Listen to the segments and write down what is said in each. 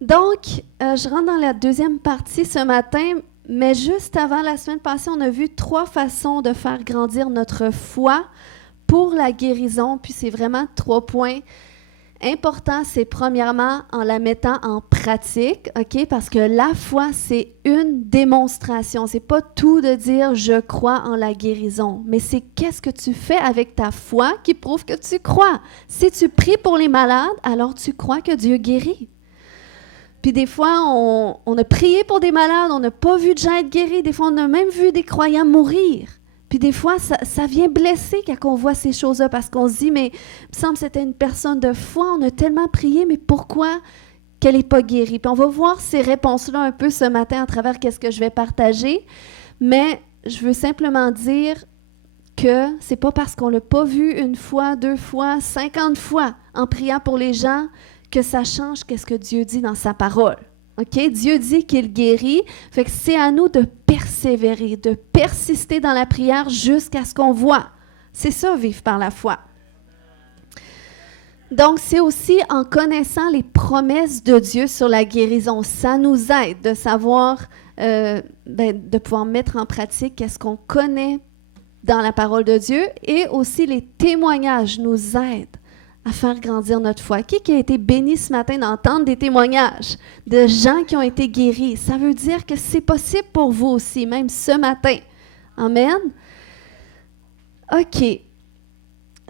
Donc, je rentre dans la deuxième partie ce matin, mais juste avant, la semaine passée, on a vu 3 façons de faire grandir notre foi pour la guérison. Puis c'est vraiment 3 points importants. C'est premièrement en la mettant en pratique, OK? Parce que la foi, c'est une démonstration. C'est pas tout de dire « je crois en la guérison », mais c'est qu'est-ce que tu fais avec ta foi qui prouve que tu crois. Si tu pries pour les malades, alors tu crois que Dieu guérit. Puis des fois, on a prié pour des malades, on n'a pas vu de gens être guéris. Des fois, on a même vu des croyants mourir. Puis des fois, ça vient blesser quand on voit ces choses-là parce qu'on se dit, mais il me semble que c'était une personne de foi, on a tellement prié, mais pourquoi qu'elle n'est pas guérie? Puis on va voir ces réponses-là un peu ce matin à travers ce que je vais partager. Mais je veux simplement dire que c'est pas parce qu'on ne l'a pas vu 1 fois, 2 fois, 50 fois en priant pour les gens que ça change qu'est-ce que Dieu dit dans sa parole. OK? Dieu dit qu'il guérit, fait que c'est à nous de persévérer, de persister dans la prière jusqu'à ce qu'on voit. C'est ça, vivre par la foi. Donc, c'est aussi en connaissant les promesses de Dieu sur la guérison. Ça nous aide de savoir, de pouvoir mettre en pratique qu'est-ce qu'on connaît dans la parole de Dieu, et aussi les témoignages nous aident à faire grandir notre foi. Qui a été béni ce matin d'entendre des témoignages de gens qui ont été guéris? Ça veut dire que c'est possible pour vous aussi, même ce matin. Amen? OK.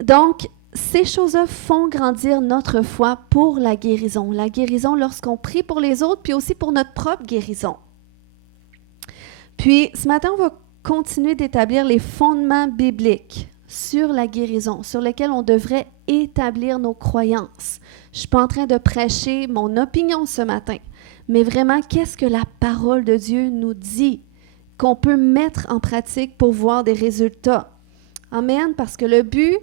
Donc, ces choses-là font grandir notre foi pour la guérison. La guérison lorsqu'on prie pour les autres, puis aussi pour notre propre guérison. Puis, ce matin, on va continuer d'établir les fondements bibliques sur la guérison, sur lesquels on devrait établir nos croyances. Je ne suis pas en train de prêcher mon opinion ce matin, mais vraiment, qu'est-ce que la parole de Dieu nous dit qu'on peut mettre en pratique pour voir des résultats? Amen, parce que le but,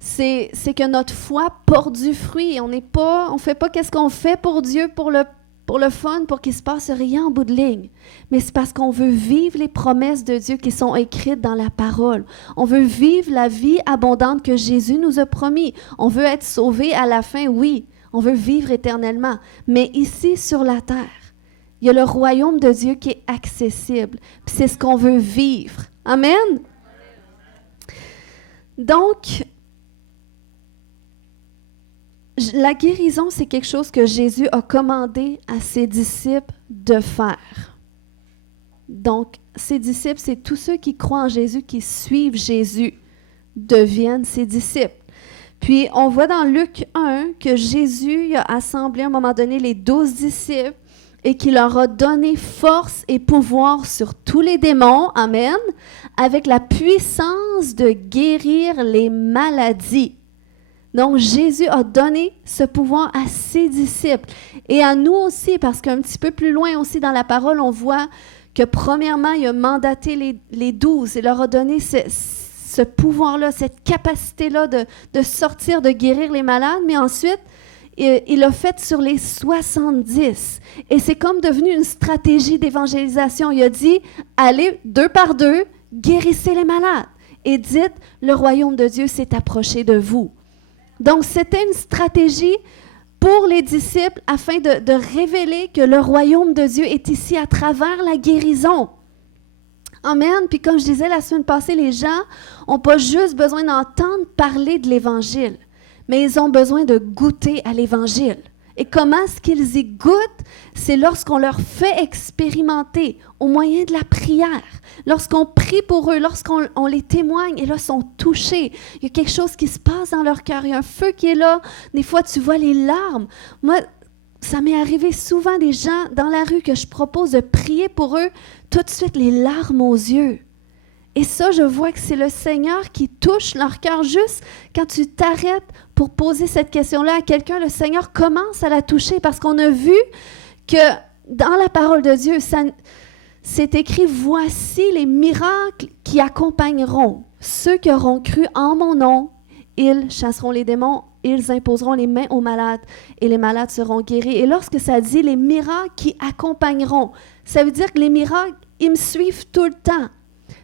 c'est que notre foi porte du fruit. On fait pas qu'est-ce qu'on fait pour Dieu, pour le fun, pour qu'il ne se passe rien en bout de ligne. Mais c'est parce qu'on veut vivre les promesses de Dieu qui sont écrites dans la parole. On veut vivre la vie abondante que Jésus nous a promis. On veut être sauvé à la fin, oui. On veut vivre éternellement. Mais ici, sur la terre, il y a le royaume de Dieu qui est accessible. Puis c'est ce qu'on veut vivre. Amen? Donc, la guérison, c'est quelque chose que Jésus a commandé à ses disciples de faire. Donc, ses disciples, c'est tous ceux qui croient en Jésus, qui suivent Jésus, deviennent ses disciples. Puis, on voit dans Luc 1 que Jésus a assemblé à un moment donné les 12 disciples et qu'il leur a donné force et pouvoir sur tous les démons, amen, avec la puissance de guérir les maladies. Donc, Jésus a donné ce pouvoir à ses disciples et à nous aussi, parce qu'un petit peu plus loin aussi dans la parole, on voit que premièrement, il a mandaté les 12 et leur a donné ce pouvoir-là, cette capacité-là de sortir, de guérir les malades, mais ensuite, il l'a fait sur les 70. Et c'est comme devenu une stratégie d'évangélisation. Il a dit, allez 2 par 2, guérissez les malades et dites, le royaume de Dieu s'est approché de vous. Donc, c'était une stratégie pour les disciples afin de révéler que le royaume de Dieu est ici à travers la guérison. Amen. Puis comme je disais la semaine passée, les gens n'ont pas juste besoin d'entendre parler de l'Évangile, mais ils ont besoin de goûter à l'Évangile. Et comment est-ce qu'ils y goûtent? C'est lorsqu'on leur fait expérimenter au moyen de la prière. Lorsqu'on prie pour eux, lorsqu'on les témoigne, et là, ils sont touchés. Il y a quelque chose qui se passe dans leur cœur. Il y a un feu qui est là. Des fois, tu vois les larmes. Moi, ça m'est arrivé souvent des gens dans la rue que je propose de prier pour eux, tout de suite les larmes aux yeux. Et ça, je vois que c'est le Seigneur qui touche leur cœur juste quand tu t'arrêtes pour poser cette question-là à quelqu'un. Le Seigneur commence à la toucher parce qu'on a vu que dans la parole de Dieu, c'est écrit « Voici les miracles qui accompagneront ceux qui auront cru en mon nom. Ils chasseront les démons, ils imposeront les mains aux malades et les malades seront guéris. » Et lorsque ça dit « les miracles qui accompagneront », ça veut dire que les miracles, ils me suivent tout le temps.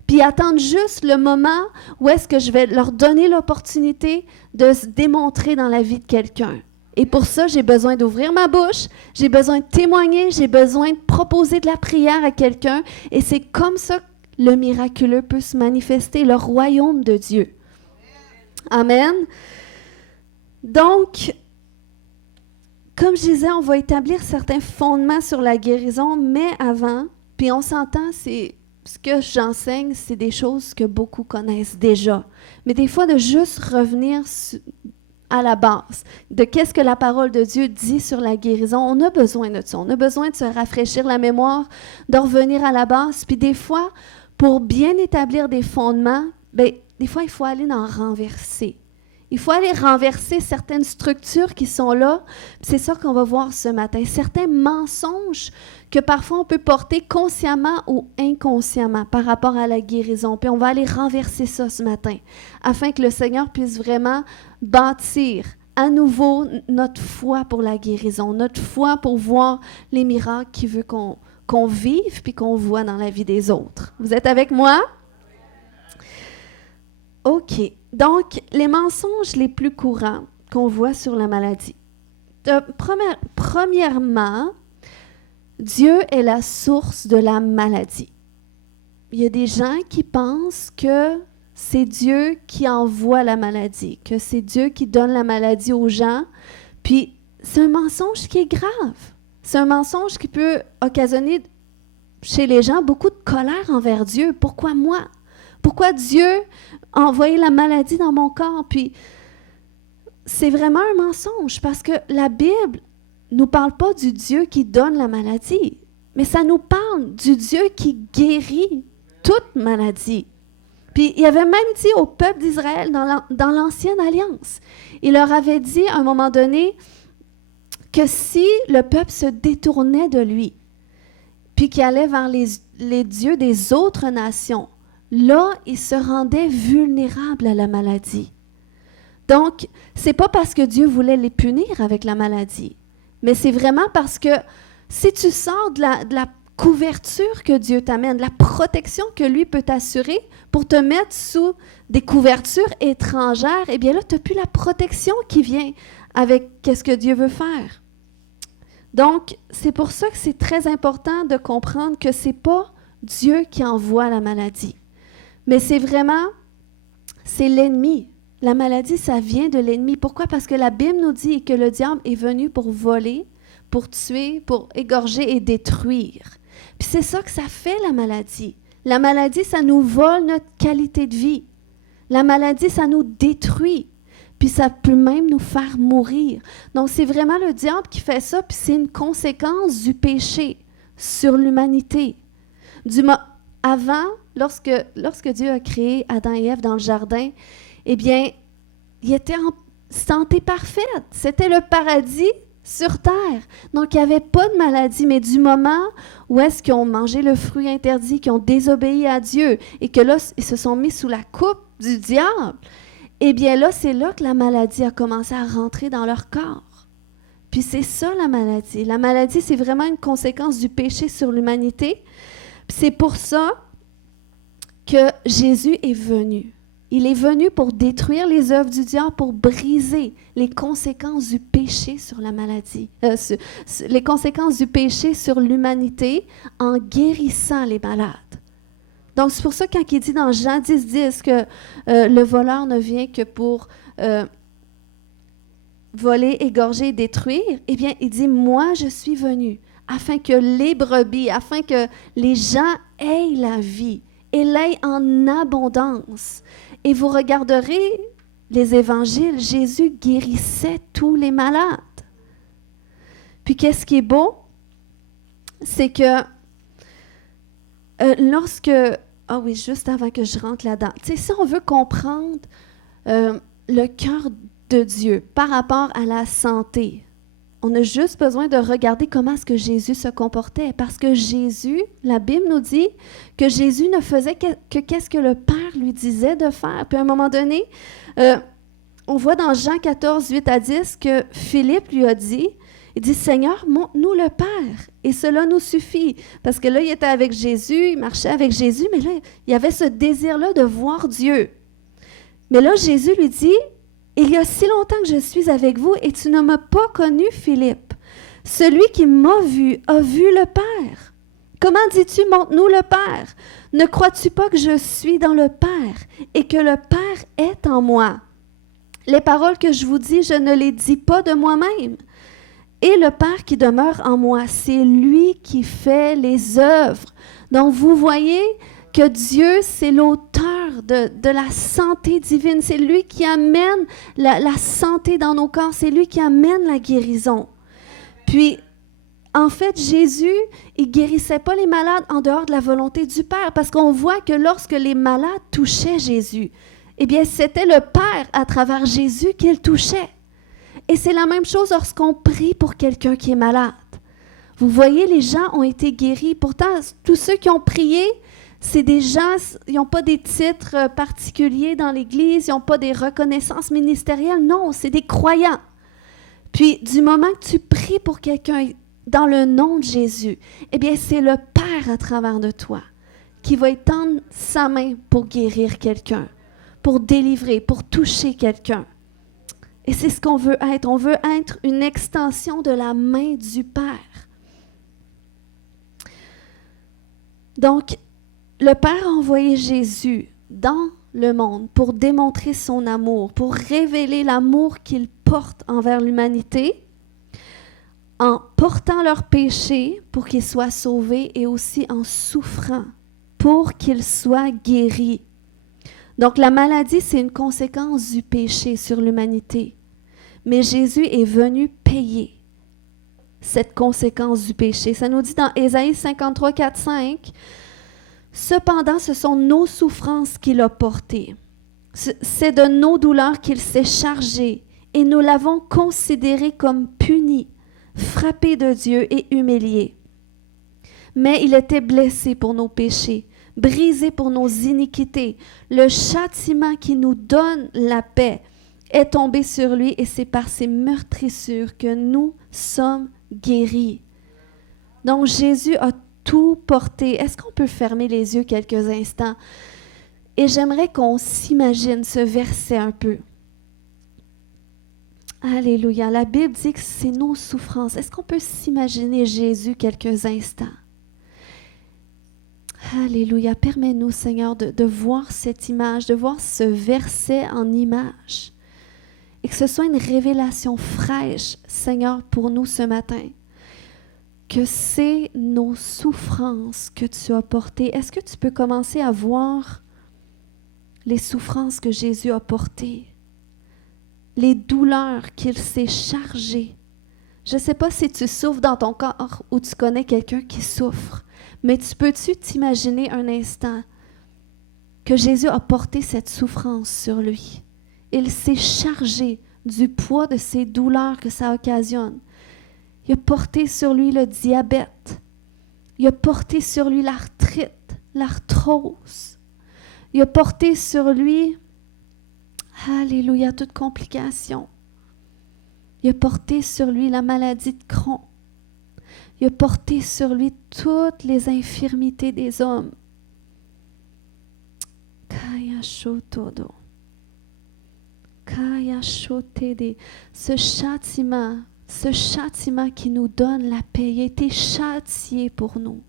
Puis ils attendent juste le moment où est-ce que je vais leur donner l'opportunité de se démontrer dans la vie de quelqu'un. Et pour ça, j'ai besoin d'ouvrir ma bouche, j'ai besoin de témoigner, j'ai besoin de proposer de la prière à quelqu'un. Et c'est comme ça que le miraculeux peut se manifester, le royaume de Dieu. Amen. Donc, comme je disais, on va établir certains fondements sur la guérison, mais avant, puis on s'entend, c'est ce que j'enseigne, c'est des choses que beaucoup connaissent déjà. Mais des fois, de juste revenir à la base de qu'est-ce que la parole de Dieu dit sur la guérison, on a besoin de ça. On a besoin de se rafraîchir la mémoire, de revenir à la base. Puis des fois, pour bien établir des fondements, bien, des fois, il faut aller en renverser. Il faut aller renverser certaines structures qui sont là. C'est ça qu'on va voir ce matin. Certains mensonges que parfois on peut porter consciemment ou inconsciemment par rapport à la guérison. Puis on va aller renverser ça ce matin afin que le Seigneur puisse vraiment bâtir à nouveau notre foi pour la guérison, notre foi pour voir les miracles qu'il veut qu'on vive puis qu'on voit dans la vie des autres. Vous êtes avec moi? OK. Donc, les mensonges les plus courants qu'on voit sur la maladie. Premièrement, Dieu est la source de la maladie. Il y a des gens qui pensent que c'est Dieu qui envoie la maladie, que c'est Dieu qui donne la maladie aux gens. Puis, c'est un mensonge qui est grave. C'est un mensonge qui peut occasionner chez les gens beaucoup de colère envers Dieu. Pourquoi moi? Pourquoi Dieu a envoyé la maladie dans mon corps? Puis, c'est vraiment un mensonge parce que la Bible ne nous parle pas du Dieu qui donne la maladie, mais ça nous parle du Dieu qui guérit toute maladie. Puis, il avait même dit au peuple d'Israël dans l'Ancienne Alliance, il leur avait dit à un moment donné que si le peuple se détournait de lui, puis qu'il allait vers les dieux des autres nations, là, il se rendait vulnérable à la maladie. Donc, c'est pas parce que Dieu voulait les punir avec la maladie, mais c'est vraiment parce que si tu sors de la couverture que Dieu t'amène, de la protection que lui peut t'assurer pour te mettre sous des couvertures étrangères, eh bien là, tu n'as plus la protection qui vient avec ce que Dieu veut faire. Donc, c'est pour ça que c'est très important de comprendre que ce n'est pas Dieu qui envoie la maladie. Mais c'est l'ennemi. La maladie, ça vient de l'ennemi. Pourquoi? Parce que la Bible nous dit que le diable est venu pour voler, pour tuer, pour égorger et détruire. Puis c'est ça que ça fait, la maladie. La maladie, ça nous vole notre qualité de vie. La maladie, ça nous détruit. Puis ça peut même nous faire mourir. Donc c'est vraiment le diable qui fait ça, puis c'est une conséquence du péché sur l'humanité. Avant, lorsque Dieu a créé Adam et Ève dans le jardin, eh bien, ils étaient en santé parfaite. C'était le paradis sur terre. Donc, il n'y avait pas de maladie, mais du moment où est-ce qu'ils ont mangé le fruit interdit, qu'ils ont désobéi à Dieu, et que là, ils se sont mis sous la coupe du diable, eh bien là, c'est là que la maladie a commencé à rentrer dans leur corps. Puis c'est ça, la maladie. La maladie, c'est vraiment une conséquence du péché sur l'humanité. C'est pour ça que Jésus est venu. Il est venu pour détruire les œuvres du diable, pour briser les conséquences du péché sur la maladie, les conséquences du péché sur l'humanité en guérissant les malades. Donc, c'est pour ça quand il dit dans Jean 10:10 que le voleur ne vient que pour voler, égorger et détruire, eh bien, il dit « Moi, je suis venu afin que les brebis, afin que les gens aient la vie et l'aient en abondance. » Et vous regarderez les évangiles, Jésus guérissait tous les malades. Puis qu'est-ce qui est beau? C'est que juste avant que je rentre là-dedans, tu sais, si on veut comprendre le cœur de Dieu par rapport à la santé, on a juste besoin de regarder comment est-ce que Jésus se comportait. Parce que Jésus, la Bible nous dit que Jésus ne faisait que qu'est-ce que le Père lui disait de faire. Puis à un moment donné, on voit dans Jean 14, 8-10 que Philippe lui a dit, il dit « Seigneur, montre-nous le Père, et cela nous suffit. » Parce que là, il était avec Jésus, il marchait avec Jésus, mais là, il y avait ce désir-là de voir Dieu. Mais là, Jésus lui dit Il y a si longtemps que je suis avec vous et tu ne m'as pas connu, Philippe. Celui qui m'a vu a vu le Père. Comment dis-tu, montre-nous le Père? Ne crois-tu pas que je suis dans le Père et que le Père est en moi? Les paroles que je vous dis, je ne les dis pas de moi-même. Et le Père qui demeure en moi, c'est lui qui fait les œuvres. Donc, vous voyez que Dieu, c'est l'auteur de la santé divine. C'est lui qui amène la santé dans nos corps. C'est lui qui amène la guérison. Puis, en fait, Jésus, il guérissait pas les malades en dehors de la volonté du Père, parce qu'on voit que lorsque les malades touchaient Jésus, eh bien, c'était le Père à travers Jésus qu'il touchait. Et c'est la même chose lorsqu'on prie pour quelqu'un qui est malade. Vous voyez, les gens ont été guéris. Pourtant, tous ceux qui ont prié, c'est des gens, ils n'ont pas des titres particuliers dans l'Église, ils n'ont pas des reconnaissances ministérielles. Non, c'est des croyants. Puis, du moment que tu pries pour quelqu'un dans le nom de Jésus, eh bien, c'est le Père à travers de toi qui va étendre sa main pour guérir quelqu'un, pour délivrer, pour toucher quelqu'un. Et c'est ce qu'on veut être. On veut être une extension de la main du Père. Donc, le Père a envoyé Jésus dans le monde pour démontrer son amour, pour révéler l'amour qu'il porte envers l'humanité, en portant leurs péchés pour qu'ils soient sauvés et aussi en souffrant pour qu'ils soient guéris. Donc, la maladie, c'est une conséquence du péché sur l'humanité. Mais Jésus est venu payer cette conséquence du péché. Ça nous dit dans Ésaïe 53, 4, 5, « Cependant, ce sont nos souffrances qu'il a portées. C'est de nos douleurs qu'il s'est chargé, et nous l'avons considéré comme puni, frappé de Dieu et humilié. Mais il était blessé pour nos péchés, brisé pour nos iniquités. Le châtiment qui nous donne la paix est tombé sur lui et c'est par ses meurtrissures que nous sommes guéris. » Donc Jésus a tout porté. Est-ce qu'on peut fermer les yeux quelques instants? Et j'aimerais qu'on s'imagine ce verset un peu. Alléluia. La Bible dit que c'est nos souffrances. Est-ce qu'on peut s'imaginer Jésus quelques instants? Alléluia. Permets-nous, Seigneur, de voir cette image, de voir ce verset en image. Et que ce soit une révélation fraîche, Seigneur, pour nous ce matin. Que c'est nos souffrances que tu as portées. Est-ce que tu peux commencer à voir les souffrances que Jésus a portées? Les douleurs qu'il s'est chargé. Je ne sais pas si tu souffres dans ton corps ou tu connais quelqu'un qui souffre, mais peux-tu t'imaginer un instant que Jésus a porté cette souffrance sur lui? Il s'est chargé du poids de ces douleurs que ça occasionne. Il a porté sur lui le diabète. Il a porté sur lui l'arthrite, l'arthrose. Il a porté sur lui, alléluia, toute complication. Il a porté sur lui la maladie de Crohn. Il a porté sur lui toutes les infirmités des hommes. Kaya shotodo. Ce châtiment qui nous donne la paix, il a été châtié pour nous.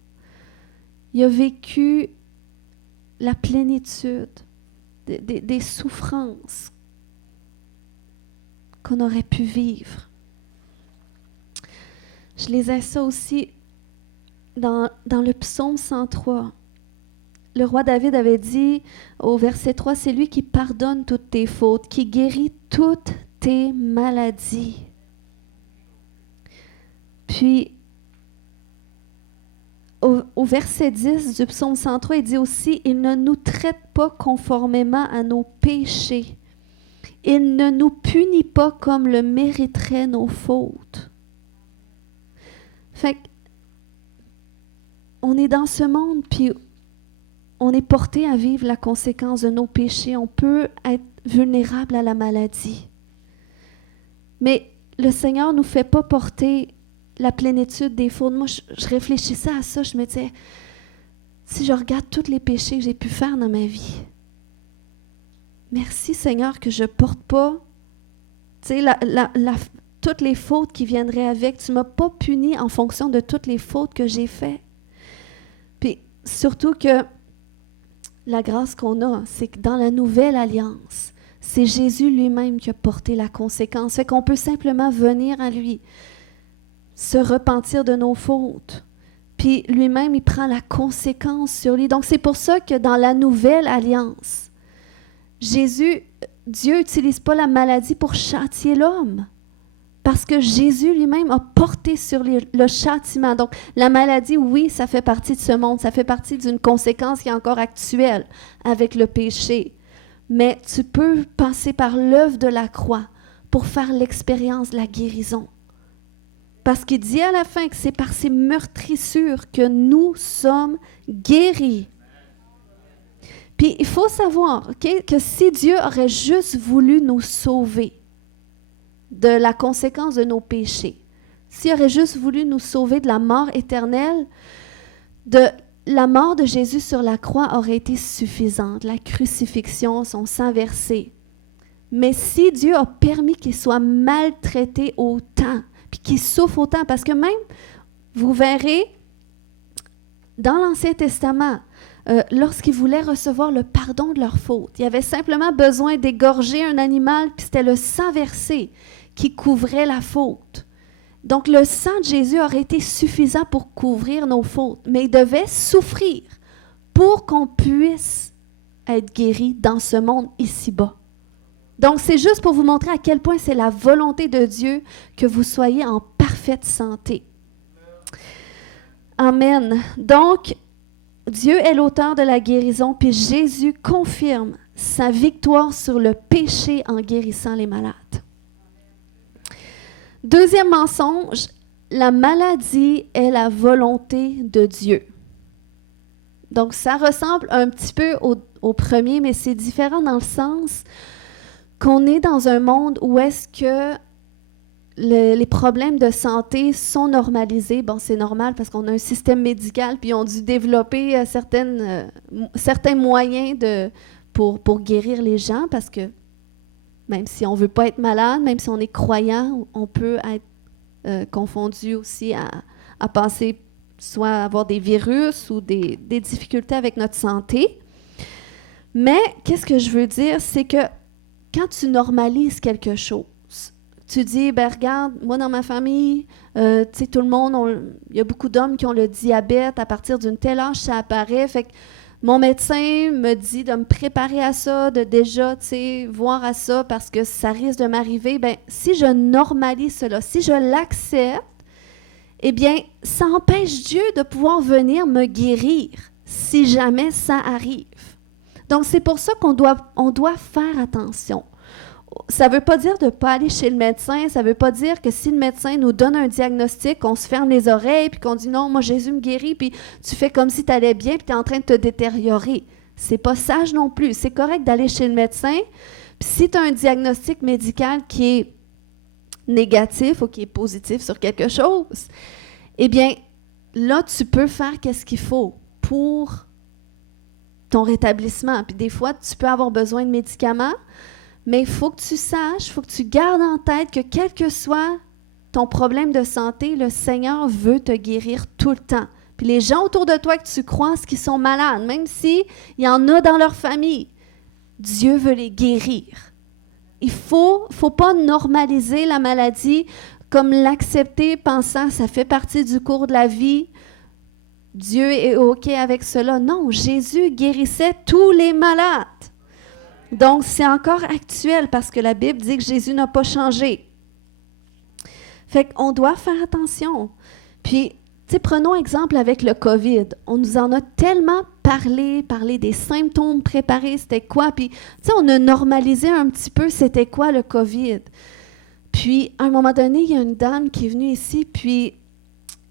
Il a vécu la plénitude des souffrances qu'on aurait pu vivre. Je lisais ça aussi dans le psaume 103. Le roi David avait dit au verset 3, « C'est lui qui pardonne toutes tes fautes, qui guérit toutes tes maladies. » Puis, au verset 10 du psaume 103, il dit aussi, « Il ne nous traite pas conformément à nos péchés. Il ne nous punit pas comme le mériteraient nos fautes. » Fait qu'on est dans ce monde, puis on est porté à vivre la conséquence de nos péchés. On peut être vulnérable à la maladie. Mais le Seigneur ne nous fait pas porter la plénitude des fautes. Moi, je réfléchissais à ça. Je me disais, si je regarde tous les péchés que j'ai pu faire dans ma vie, merci Seigneur que je ne porte pas tu sais, toutes les fautes qui viendraient avec. Tu ne m'as pas puni en fonction de toutes les fautes que j'ai faites. Puis surtout que la grâce qu'on a, c'est que dans la nouvelle alliance, c'est Jésus lui-même qui a porté la conséquence. Fait qu'on peut simplement venir à lui, se repentir de nos fautes. Puis lui-même, il prend la conséquence sur lui. Donc c'est pour ça que dans la nouvelle alliance, Dieu n'utilise pas la maladie pour châtier l'homme. Parce que Jésus lui-même a porté sur le châtiment. Donc, la maladie, oui, ça fait partie de ce monde. Ça fait partie d'une conséquence qui est encore actuelle avec le péché. Mais tu peux passer par l'œuvre de la croix pour faire l'expérience de la guérison. Parce qu'il dit à la fin que c'est par ces meurtrissures que nous sommes guéris. Puis, il faut savoir que si Dieu aurait juste voulu nous sauver de la conséquence de nos péchés, s'il aurait juste voulu nous sauver de la mort éternelle, la mort de Jésus sur la croix aurait été suffisante, la crucifixion, son sang versé. Mais si Dieu a permis qu'il soit maltraité autant, puis qu'il souffre autant, parce que même, vous verrez, dans l'Ancien Testament, lorsqu'ils voulaient recevoir le pardon de leurs fautes, il y avait simplement besoin d'égorger un animal, puis c'était le sang versé qui couvrait la faute. Donc, le sang de Jésus aurait été suffisant pour couvrir nos fautes, mais il devait souffrir pour qu'on puisse être guéri dans ce monde ici-bas. Donc, c'est juste pour vous montrer à quel point c'est la volonté de Dieu que vous soyez en parfaite santé. Amen. Donc, Dieu est l'auteur de la guérison, puis Jésus confirme sa victoire sur le péché en guérissant les malades. Deuxième mensonge, la maladie est la volonté de Dieu. Donc, ça ressemble un petit peu au premier, mais c'est différent dans le sens qu'on est dans un monde où est-ce que les problèmes de santé sont normalisés. Bon, c'est normal parce qu'on a un système médical, puis ils ont dû développer certains moyens pour guérir les gens, parce que même si on ne veut pas être malade, même si on est croyant, on peut être confondu aussi à penser soit avoir des virus ou des difficultés avec notre santé. Mais qu'est-ce que je veux dire, c'est que quand tu normalises quelque chose, tu dis, ben regarde, moi dans ma famille, tu sais, tout le monde, il y a beaucoup d'hommes qui ont le diabète, à partir d'une telle âge, ça apparaît, fait que mon médecin me dit de me préparer à ça, de déjà, tu sais, voir à ça, parce que ça risque de m'arriver. Ben, si je normalise cela, si je l'accepte, eh bien, ça empêche Dieu de pouvoir venir me guérir si jamais ça arrive. Donc, c'est pour ça qu'on doit faire attention. Ça ne veut pas dire de ne pas aller chez le médecin, ça ne veut pas dire que si le médecin nous donne un diagnostic, on se ferme les oreilles, puis qu'on dit non, moi Jésus me guérit, puis tu fais comme si tu allais bien, puis tu es en train de te détériorer. C'est pas sage non plus. C'est correct d'aller chez le médecin, puis si tu as un diagnostic médical qui est négatif ou qui est positif sur quelque chose, eh bien, là, tu peux faire qu'est-ce qu'il faut pour ton rétablissement. Puis des fois, tu peux avoir besoin de médicaments, mais il faut que tu saches, il faut que tu gardes en tête que quel que soit ton problème de santé, le Seigneur veut te guérir tout le temps. Puis les gens autour de toi que tu croises qui sont malades, même s'il y en a dans leur famille, Dieu veut les guérir. Il faut pas normaliser la maladie comme l'accepter, pensant que ça fait partie du cours de la vie. Dieu est OK avec cela. Non, Jésus guérissait tous les malades. Donc, c'est encore actuel parce que la Bible dit que Jésus n'a pas changé. Fait qu'on doit faire attention. Puis, tu sais, prenons exemple avec le COVID. On nous en a tellement parlé des symptômes préparés, c'était quoi? Puis, tu sais, on a normalisé un petit peu c'était quoi le COVID. Puis, à un moment donné, il y a une dame qui est venue ici, puis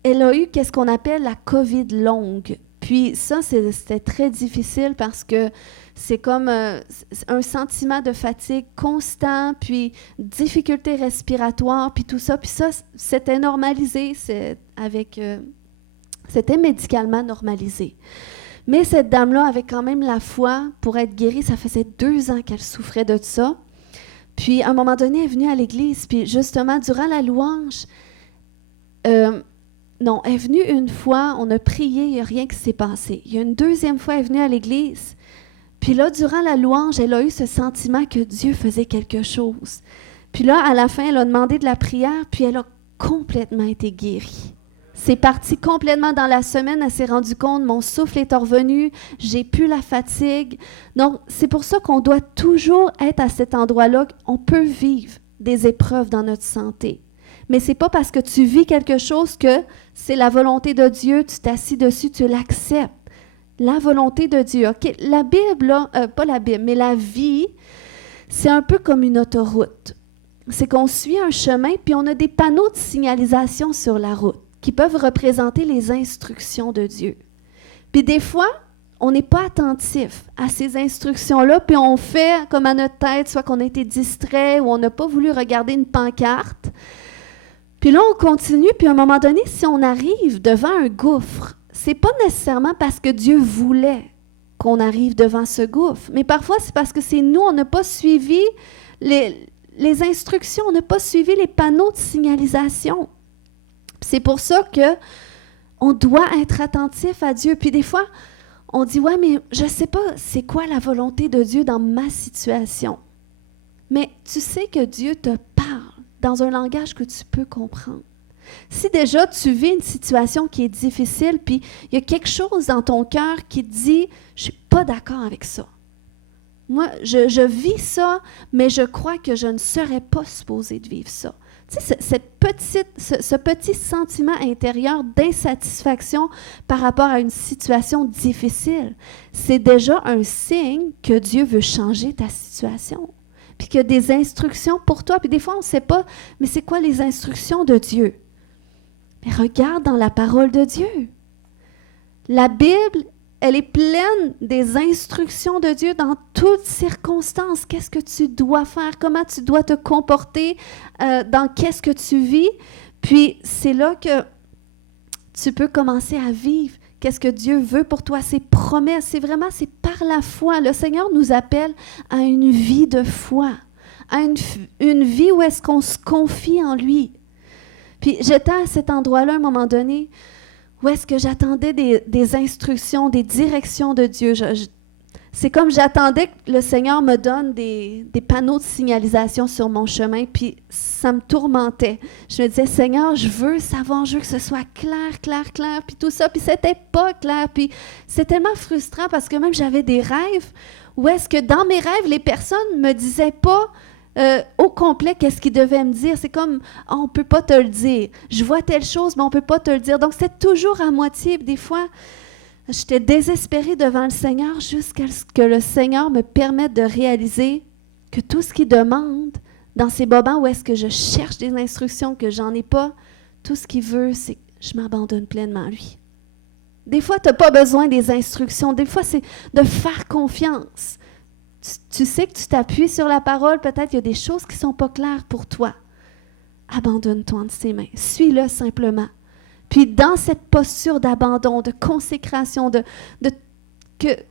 elle a eu qu'est-ce qu'on appelle la COVID longue. Puis ça, c'était très difficile parce que c'est comme un sentiment de fatigue constant, puis difficulté respiratoire, puis tout ça. Puis ça, c'était normalisé, c'était médicalement normalisé. Mais cette dame-là avait quand même la foi pour être guérie. Ça faisait 2 ans qu'elle souffrait de ça. Puis, à un moment donné, elle est venue à l'église, puis justement, durant la louange, non, elle est venue une fois, on a prié, il n'y a rien qui s'est passé. Il y a une deuxième fois, elle est venue à l'église, puis là, durant la louange, elle a eu ce sentiment que Dieu faisait quelque chose. Puis là, à la fin, elle a demandé de la prière, puis elle a complètement été guérie. C'est parti complètement dans la semaine, elle s'est rendue compte, mon souffle est revenu, j'ai plus la fatigue. Donc, c'est pour ça qu'on doit toujours être à cet endroit-là. On peut vivre des épreuves dans notre santé. Mais ce n'est pas parce que tu vis quelque chose que c'est la volonté de Dieu, tu t'assis dessus, tu l'acceptes. La volonté de Dieu. Okay? La Bible, là, pas la Bible, mais la vie, c'est un peu comme une autoroute. C'est qu'on suit un chemin, puis on a des panneaux de signalisation sur la route qui peuvent représenter les instructions de Dieu. Puis des fois, on n'est pas attentif à ces instructions-là, puis on fait comme à notre tête, soit qu'on a été distrait ou on n'a pas voulu regarder une pancarte. Puis là, on continue, puis à un moment donné, si on arrive devant un gouffre, c'est pas nécessairement parce que Dieu voulait qu'on arrive devant ce gouffre, mais parfois c'est parce que c'est nous, on n'a pas suivi les instructions, on n'a pas suivi les panneaux de signalisation. C'est pour ça qu'on doit être attentif à Dieu. Puis des fois, on dit, ouais, mais je ne sais pas c'est quoi la volonté de Dieu dans ma situation. Mais tu sais que Dieu te parle dans un langage que tu peux comprendre. Si déjà tu vis une situation qui est difficile, puis il y a quelque chose dans ton cœur qui te dit, je ne suis pas d'accord avec ça. Moi, je vis ça, mais je crois que je ne serais pas supposée de vivre ça. Tu sais, ce petit sentiment intérieur d'insatisfaction par rapport à une situation difficile, c'est déjà un signe que Dieu veut changer ta situation. Puis qu'il y a des instructions pour toi. Puis des fois, on ne sait pas, mais c'est quoi les instructions de Dieu? Mais regarde dans la parole de Dieu. La Bible, elle est pleine des instructions de Dieu dans toutes circonstances. Qu'est-ce que tu dois faire? Comment tu dois te comporter? Dans qu'est-ce que tu vis? Puis c'est là que tu peux commencer à vivre. Qu'est-ce que Dieu veut pour toi? Ses promesses. C'est par la foi. Le Seigneur nous appelle à une vie de foi. À une vie où est-ce qu'on se confie en lui. Puis j'étais à cet endroit-là à un moment donné où est-ce que j'attendais des instructions, des directions de Dieu. C'est comme j'attendais que le Seigneur me donne des panneaux de signalisation sur mon chemin, puis ça me tourmentait. Je me disais, Seigneur, je veux savoir, je veux que ce soit clair, clair, clair, puis tout ça, puis c'était pas clair. Puis c'est tellement frustrant parce que même j'avais des rêves où est-ce que dans mes rêves, les personnes me disaient pas au complet qu'est-ce qu'ils devaient me dire. C'est comme, oh, on ne peut pas te le dire. Je vois telle chose, mais on ne peut pas te le dire. Donc, c'est toujours à moitié. Des fois, j'étais désespérée devant le Seigneur jusqu'à ce que le Seigneur me permette de réaliser que tout ce qu'il demande dans ces moments où est-ce que je cherche des instructions, que j'en ai pas, tout ce qu'il veut, c'est que je m'abandonne pleinement à lui. Des fois, tu n'as pas besoin des instructions. Des fois, c'est de faire confiance. Tu sais que tu t'appuies sur la parole, peut-être il y a des choses qui ne sont pas claires pour toi. Abandonne-toi entre ses mains. Suis-le simplement. Puis dans cette posture d'abandon, de consécration,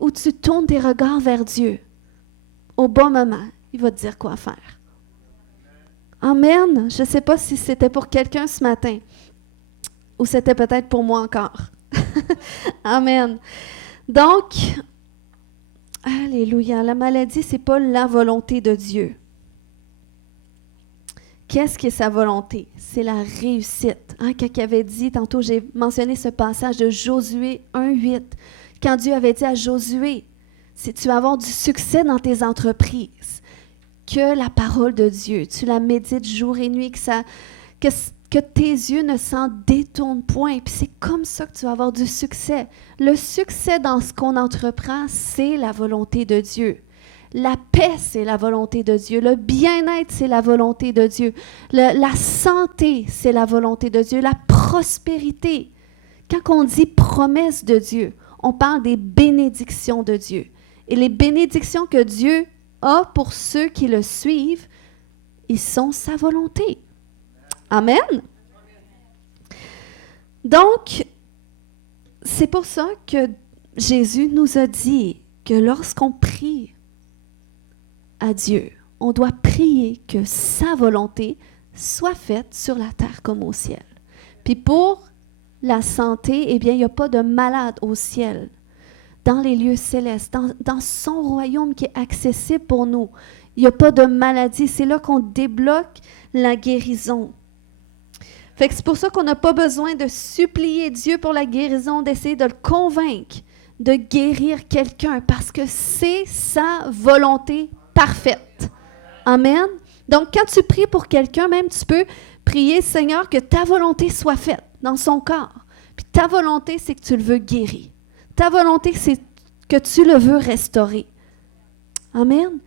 où tu tournes tes regards vers Dieu, au bon moment, il va te dire quoi faire. Amen. Je ne sais pas si c'était pour quelqu'un ce matin ou c'était peut-être pour moi encore. Amen. Donc, alléluia, la maladie, ce n'est pas la volonté de Dieu. Qu'est-ce qui est sa volonté? C'est la réussite. Quand il avait dit, tantôt j'ai mentionné ce passage de Josué 1:8, quand Dieu avait dit à Josué, si tu vas avoir du succès dans tes entreprises, que la parole de Dieu, tu la médites jour et nuit, que tes yeux ne s'en détournent point. Puis c'est comme ça que tu vas avoir du succès. Le succès dans ce qu'on entreprend, c'est la volonté de Dieu. La paix, c'est la volonté de Dieu. Le bien-être, c'est la volonté de Dieu. La santé, c'est la volonté de Dieu. La prospérité. Quand on dit promesse de Dieu, on parle des bénédictions de Dieu. Et les bénédictions que Dieu a pour ceux qui le suivent, ils sont sa volonté. Amen. Donc, c'est pour ça que Jésus nous a dit que lorsqu'on prie à Dieu, on doit prier que sa volonté soit faite sur la terre comme au ciel. Puis pour la santé, eh bien, il n'y a pas de malade au ciel, dans les lieux célestes, dans son royaume qui est accessible pour nous. Il n'y a pas de maladie. C'est là qu'on débloque la guérison. Fait que c'est pour ça qu'on n'a pas besoin de supplier Dieu pour la guérison, d'essayer de le convaincre de guérir quelqu'un, parce que c'est sa volonté parfaite. Amen. Donc, quand tu pries pour quelqu'un, même tu peux prier, Seigneur, que ta volonté soit faite dans son corps. Puis ta volonté, c'est que tu le veux guérir. Ta volonté, c'est que tu le veux restaurer. Amen.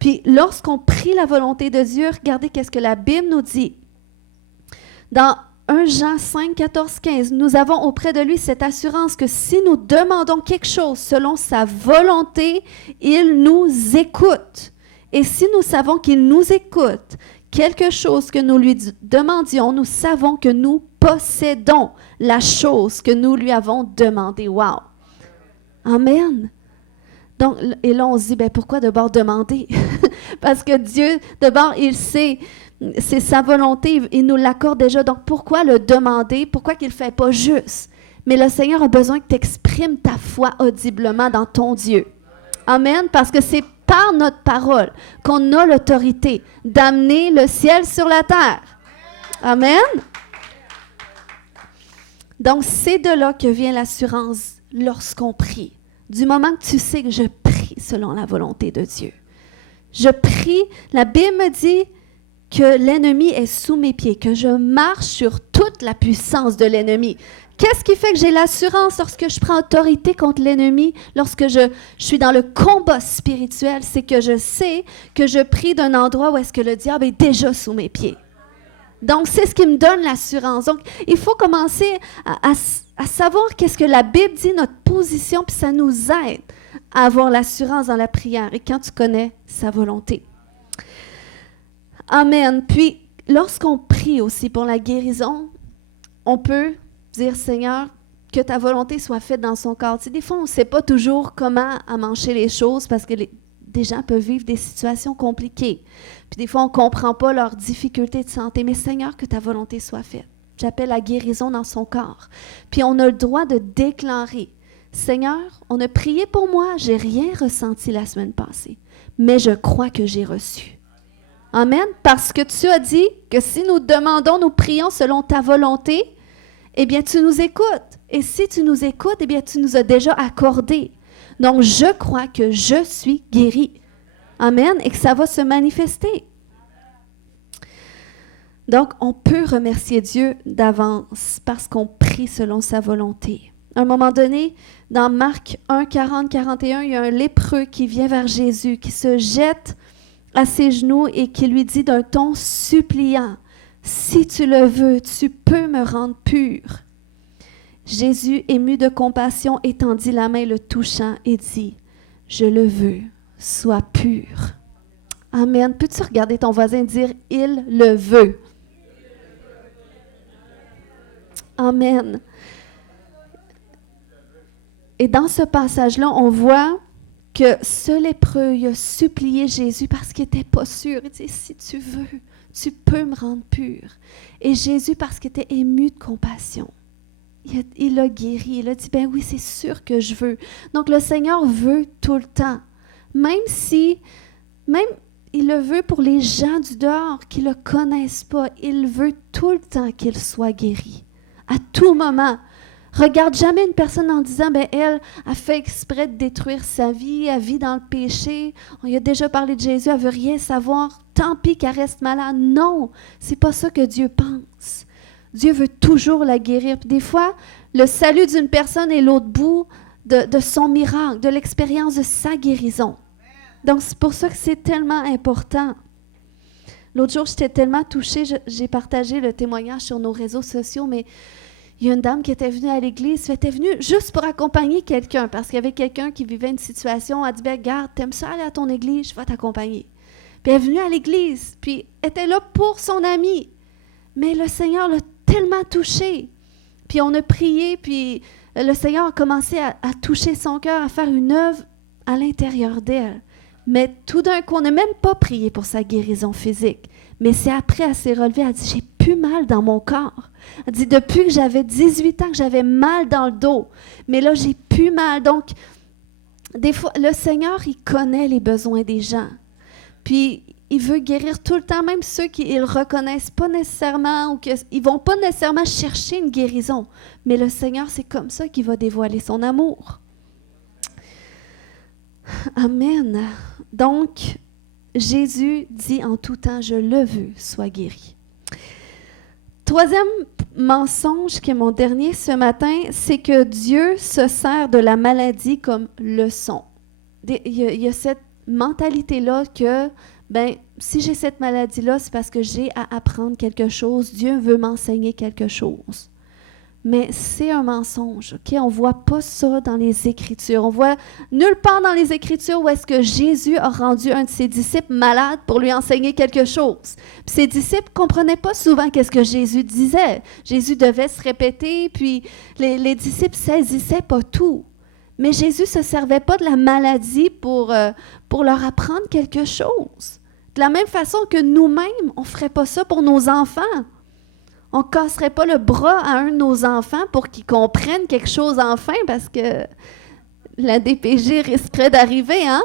Puis lorsqu'on prie la volonté de Dieu, regardez qu'est-ce que la Bible nous dit. Dans 1 Jean 5, 14, 15, nous avons auprès de lui cette assurance que si nous demandons quelque chose selon sa volonté, il nous écoute. Et si nous savons qu'il nous écoute, quelque chose que nous lui demandions, nous savons que nous possédons la chose que nous lui avons demandée. Wow! Amen! Donc, et là, on se dit, ben, pourquoi d'abord demander? Parce que Dieu, d'abord, il sait, c'est sa volonté, il nous l'accorde déjà. Donc, pourquoi le demander? Pourquoi qu'il ne le fait pas juste? Mais le Seigneur a besoin que tu exprimes ta foi audiblement dans ton Dieu. Amen? Parce que c'est par notre parole qu'on a l'autorité d'amener le ciel sur la terre. Amen? Donc, c'est de là que vient l'assurance lorsqu'on prie. Du moment que tu sais que je prie selon la volonté de Dieu. Je prie, la Bible me dit que l'ennemi est sous mes pieds, que je marche sur toute la puissance de l'ennemi. Qu'est-ce qui fait que j'ai l'assurance lorsque je prends autorité contre l'ennemi, lorsque je suis dans le combat spirituel? C'est que je sais que je prie d'un endroit où est-ce que le diable est déjà sous mes pieds. Donc, c'est ce qui me donne l'assurance. Donc, il faut commencer à savoir qu'est-ce que la Bible dit, notre position, puis ça nous aide à avoir l'assurance dans la prière et quand tu connais sa volonté. Amen. Puis, lorsqu'on prie aussi pour la guérison, on peut dire, Seigneur, que ta volonté soit faite dans son corps. Tu sais, des fois, on ne sait pas toujours comment amancher les choses parce que des gens peuvent vivre des situations compliquées. Puis des fois, on ne comprend pas leurs difficultés de santé. Mais Seigneur, que ta volonté soit faite. J'appelle la guérison dans son corps. Puis on a le droit de déclarer, Seigneur, on a prié pour moi, je n'ai rien ressenti la semaine passée, mais je crois que j'ai reçu. Amen. Parce que tu as dit que si nous demandons, nous prions selon ta volonté, eh bien, tu nous écoutes. Et si tu nous écoutes, eh bien, tu nous as déjà accordé. Donc, je crois que je suis guérie. Amen. Et que ça va se manifester. Donc, on peut remercier Dieu d'avance parce qu'on prie selon sa volonté. À un moment donné, dans Marc 1, 40, 41, il y a un lépreux qui vient vers Jésus, qui se jette à ses genoux et qui lui dit d'un ton suppliant, « Si tu le veux, tu peux me rendre pur. » Jésus, ému de compassion, étendit la main, le touchant et dit, « Je le veux, sois pur. » Amen. Peux-tu regarder ton voisin et dire, « Il le veut. » Amen. Et dans ce passage-là, on voit que ce lépreux, il a supplié Jésus parce qu'il n'était pas sûr. Il dit, si tu veux, tu peux me rendre pur. Et Jésus, parce qu'il était ému de compassion, il l'a guéri. Il a dit, ben oui, c'est sûr que je veux. Donc le Seigneur veut tout le temps. Même il le veut pour les gens du dehors qui ne le connaissent pas. Il veut tout le temps qu'il soit guéri. À tout moment. Regarde jamais une personne en disant, ben elle a fait exprès de détruire sa vie, elle vit dans le péché, on y a déjà parlé de Jésus, elle veut rien savoir, tant pis qu'elle reste malade. Non, c'est pas ça que Dieu pense. Dieu veut toujours la guérir. Puis des fois, le salut d'une personne est l'autre bout de son miracle, de l'expérience de sa guérison. Donc c'est pour ça que c'est tellement important. L'autre jour, j'étais tellement touchée, j'ai partagé le témoignage sur nos réseaux sociaux, mais il y a une dame qui était venue à l'église, elle était venue juste pour accompagner quelqu'un, parce qu'il y avait quelqu'un qui vivait une situation, elle dit, ben, regarde, t'aimes ça aller à ton église, je vais t'accompagner. Puis elle est venue à l'église, puis elle était là pour son ami. Mais le Seigneur l'a tellement touchée. Puis on a prié, puis le Seigneur a commencé à toucher son cœur, à faire une œuvre à l'intérieur d'elle. Mais tout d'un coup, on n'a même pas prié pour sa guérison physique. Mais c'est après, elle s'est relevée, elle a dit, j'ai plus mal dans mon corps. Elle dit, depuis que j'avais 18 ans, que j'avais mal dans le dos. Mais là, j'ai plus mal. Donc, des fois, le Seigneur, il connaît les besoins des gens. Puis, il veut guérir tout le temps, même ceux qui ne le reconnaissent pas nécessairement ou qu'ils ne vont pas nécessairement chercher une guérison. Mais le Seigneur, c'est comme ça qu'il va dévoiler son amour. Amen. Donc, Jésus dit en tout temps, je le veux, sois guéri. Troisième mensonge, qui est mon dernier ce matin, c'est que Dieu se sert de la maladie comme leçon. Il y a cette mentalité-là que, si j'ai cette maladie-là, c'est parce que j'ai à apprendre quelque chose. Dieu veut m'enseigner quelque chose. Mais c'est un mensonge, OK? On ne voit pas ça dans les Écritures. On voit nulle part dans les Écritures où est-ce que Jésus a rendu un de ses disciples malade pour lui enseigner quelque chose. Puis ses disciples ne comprenaient pas souvent qu'est-ce que Jésus disait. Jésus devait se répéter, puis les disciples ne saisissaient pas tout. Mais Jésus ne se servait pas de la maladie pour leur apprendre quelque chose. De la même façon que nous-mêmes, on ne ferait pas ça pour nos enfants. On ne casserait pas le bras à un de nos enfants pour qu'ils comprennent quelque chose enfin, parce que la DPG risquerait d'arriver, hein?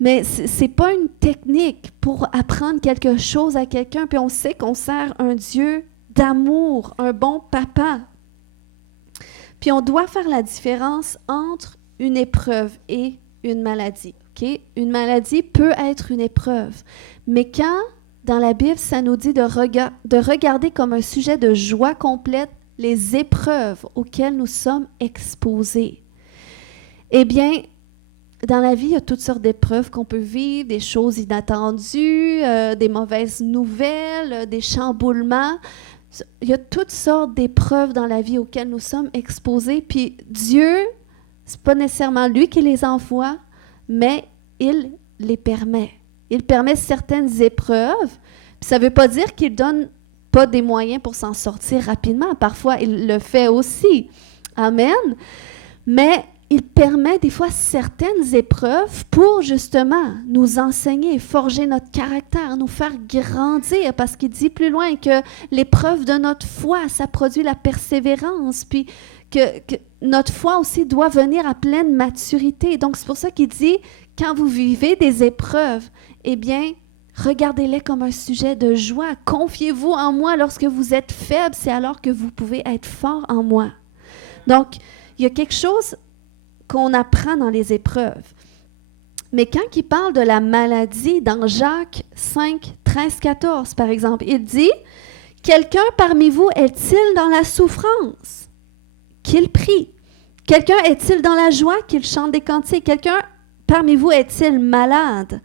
Mais ce n'est pas une technique pour apprendre quelque chose à quelqu'un, puis on sait qu'on sert un Dieu d'amour, un bon papa. Puis on doit faire la différence entre une épreuve et une maladie. Okay? Une maladie peut être une épreuve, mais quand dans la Bible, ça nous dit de regarder comme un sujet de joie complète les épreuves auxquelles nous sommes exposés. Eh bien, dans la vie, il y a toutes sortes d'épreuves qu'on peut vivre, des choses inattendues, des mauvaises nouvelles, des chamboulements. Il y a toutes sortes d'épreuves dans la vie auxquelles nous sommes exposés. Puis Dieu, ce n'est pas nécessairement lui qui les envoie, mais il les permet. Il permet certaines épreuves. Puis ça ne veut pas dire qu'il ne donne pas des moyens pour s'en sortir rapidement. Parfois, il le fait aussi. Amen. Mais il permet des fois certaines épreuves pour justement nous enseigner, forger notre caractère, nous faire grandir. Parce qu'il dit plus loin que l'épreuve de notre foi, ça produit la persévérance. Puis que notre foi aussi doit venir à pleine maturité. Donc c'est pour ça qu'il dit, quand vous vivez des épreuves, eh bien, regardez-les comme un sujet de joie. Confiez-vous en moi lorsque vous êtes faible, c'est alors que vous pouvez être fort en moi. Donc, il y a quelque chose qu'on apprend dans les épreuves. Mais quand il parle de la maladie, dans Jacques 5, 13, 14, par exemple, il dit, « Quelqu'un parmi vous est-il dans la souffrance? Qu'il prie. Quelqu'un est-il dans la joie? Qu'il chante des cantiques. Quelqu'un parmi vous est-il malade?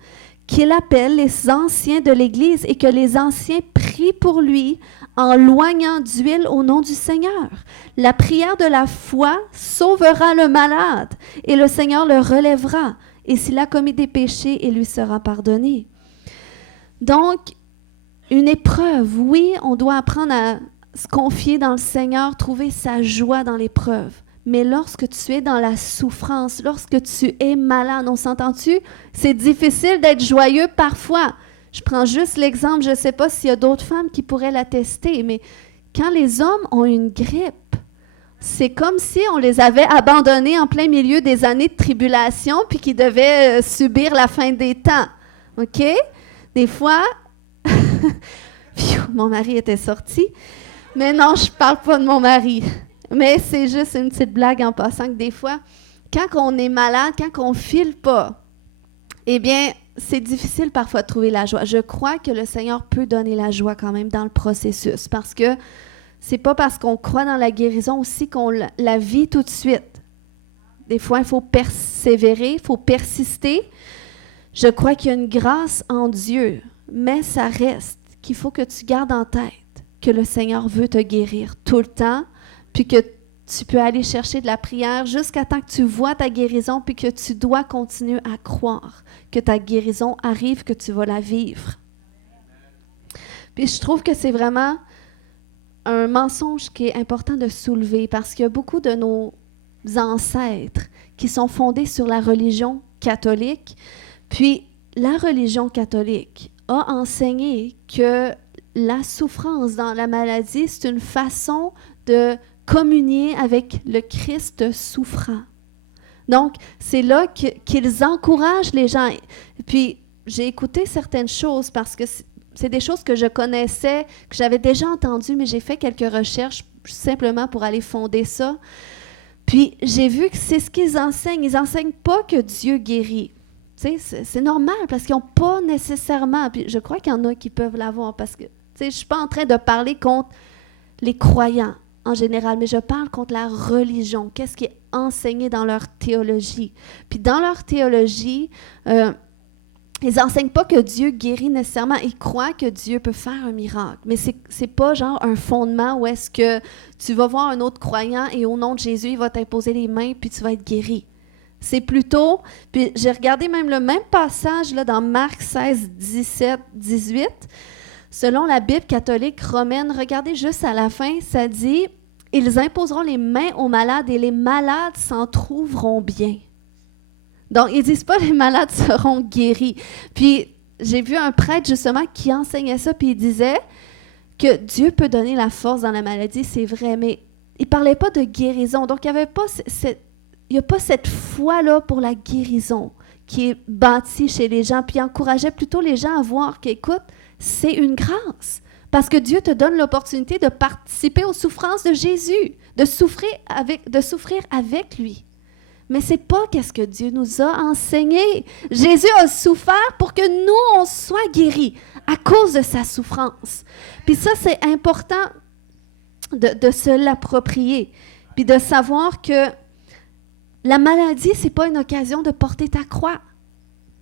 Qu'il appelle les anciens de l'Église et que les anciens prient pour lui en loignant d'huile au nom du Seigneur. La prière de la foi sauvera le malade et le Seigneur le relèvera. Et s'il a commis des péchés, il lui sera pardonné. » Donc, une épreuve, oui, on doit apprendre à se confier dans le Seigneur, trouver sa joie dans l'épreuve. Mais lorsque tu es dans la souffrance, lorsque tu es malade, on s'entend-tu? C'est difficile d'être joyeux parfois. Je prends juste l'exemple, je ne sais pas s'il y a d'autres femmes qui pourraient l'attester, mais quand les hommes ont une grippe, c'est comme si on les avait abandonnés en plein milieu des années de tribulation puis qu'ils devaient subir la fin des temps. OK? Des fois, mon mari était sorti, mais non, je ne parle pas de mon mari. Mais c'est juste une petite blague en passant que des fois, quand on est malade, quand on ne file pas, eh bien, c'est difficile parfois de trouver la joie. Je crois que le Seigneur peut donner la joie quand même dans le processus parce que c'est pas parce qu'on croit dans la guérison aussi qu'on la vit tout de suite. Des fois, il faut persévérer, il faut persister. Je crois qu'il y a une grâce en Dieu, mais ça reste qu'il faut que tu gardes en tête que le Seigneur veut te guérir tout le temps, puis que tu peux aller chercher de la prière jusqu'à temps que tu vois ta guérison, puis que tu dois continuer à croire que ta guérison arrive, que tu vas la vivre. Puis je trouve que c'est vraiment un mensonge qui est important de soulever, parce qu'il y a beaucoup de nos ancêtres qui sont fondés sur la religion catholique, puis la religion catholique a enseigné que la souffrance dans la maladie, c'est une façon de communier avec le Christ souffrant. Donc, c'est là qu'ils encouragent les gens. Puis, j'ai écouté certaines choses parce que c'est des choses que je connaissais, que j'avais déjà entendues, mais j'ai fait quelques recherches simplement pour aller fonder ça. Puis, j'ai vu que c'est ce qu'ils enseignent. Ils n'enseignent pas que Dieu guérit. Tu sais, c'est normal parce qu'ils n'ont pas nécessairement... Puis, je crois qu'il y en a qui peuvent l'avoir parce que, tu sais, je ne suis pas en train de parler contre les croyants en général, mais je parle contre la religion. Qu'est-ce qui est enseigné dans leur théologie? Puis, dans leur théologie... ils n'enseignent pas que Dieu guérit nécessairement. Ils croient que Dieu peut faire un miracle. Mais c'est pas genre un fondement où est-ce que tu vas voir un autre croyant et au nom de Jésus, il va t'imposer les mains puis tu vas être guéri. C'est plutôt... Puis j'ai regardé même le même passage là, dans Marc 16, 17, 18. Selon la Bible catholique romaine, regardez juste à la fin, ça dit « Ils imposeront les mains aux malades et les malades s'en trouveront bien. » Donc, ils ne disent pas « les malades seront guéris ». Puis, j'ai vu un prêtre, justement, qui enseignait ça, puis il disait que Dieu peut donner la force dans la maladie, c'est vrai, mais il ne parlait pas de guérison. Donc, il n'y a pas cette foi-là pour la guérison qui est bâtie chez les gens, puis il encourageait plutôt les gens à voir qu'écoute, c'est une grâce. Parce que Dieu te donne l'opportunité de participer aux souffrances de Jésus, de souffrir avec lui. Mais ce n'est pas qu'est-ce que Dieu nous a enseigné. Jésus a souffert pour que nous, on soit guéris à cause de sa souffrance. Puis ça, c'est important de se l'approprier. Puis de savoir que la maladie, ce n'est pas une occasion de porter ta croix.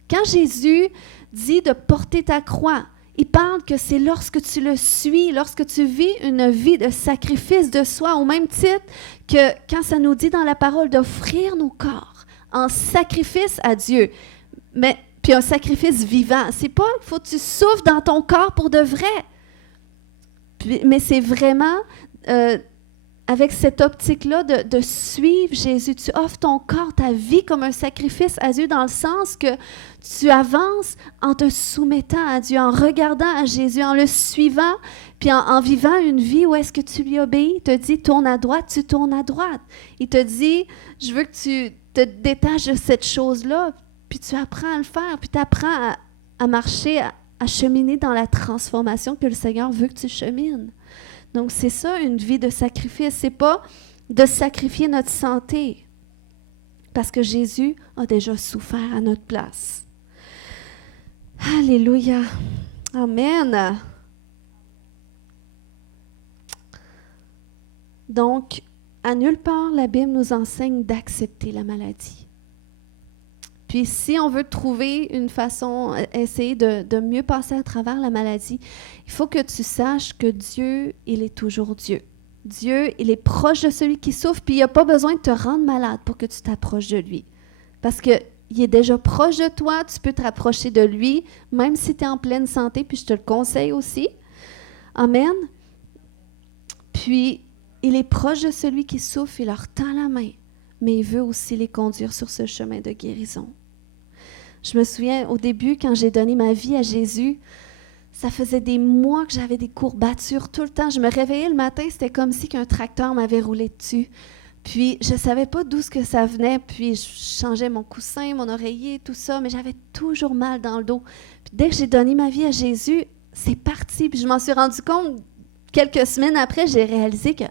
Quand Jésus dit de porter ta croix, il parle que c'est lorsque tu le suis, lorsque tu vis une vie de sacrifice de soi, au même titre que quand ça nous dit dans la parole d'offrir nos corps en sacrifice à Dieu, mais puis un sacrifice vivant. C'est pas qu'il faut que tu souffres dans ton corps pour de vrai, mais c'est vraiment avec cette optique-là de suivre Jésus. Tu offres ton corps, ta vie comme un sacrifice à Dieu dans le sens que tu avances en te soumettant à Dieu, en regardant à Jésus, en le suivant, puis en vivant une vie où est-ce que tu lui obéis. Il te dit « tourne à droite », tu tournes à droite. Il te dit « je veux que tu te détaches de cette chose-là », puis tu apprends à le faire, puis tu apprends à marcher, à cheminer dans la transformation que le Seigneur veut que tu chemines. Donc, c'est ça, une vie de sacrifice. Ce n'est pas de sacrifier notre santé, parce que Jésus a déjà souffert à notre place. Alléluia. Amen. Donc, à nulle part, la Bible nous enseigne d'accepter la maladie. Puis, si on veut trouver une façon, essayer de mieux passer à travers la maladie, il faut que tu saches que Dieu, il est toujours Dieu. Dieu, il est proche de celui qui souffre, puis il n'a pas besoin de te rendre malade pour que tu t'approches de lui. Parce qu'il est déjà proche de toi, tu peux te rapprocher de lui, même si tu es en pleine santé, puis je te le conseille aussi. Amen. Puis, il est proche de celui qui souffre, il leur tend la main, mais il veut aussi les conduire sur ce chemin de guérison. Je me souviens, au début, quand j'ai donné ma vie à Jésus, ça faisait des mois que j'avais des courbatures tout le temps. Je me réveillais le matin, c'était comme si qu'un tracteur m'avait roulé dessus. Puis, je ne savais pas d'où ce que ça venait. Puis, je changeais mon coussin, mon oreiller, tout ça, mais j'avais toujours mal dans le dos. Puis, dès que j'ai donné ma vie à Jésus, c'est parti. Puis, je m'en suis rendu compte, quelques semaines après, j'ai réalisé que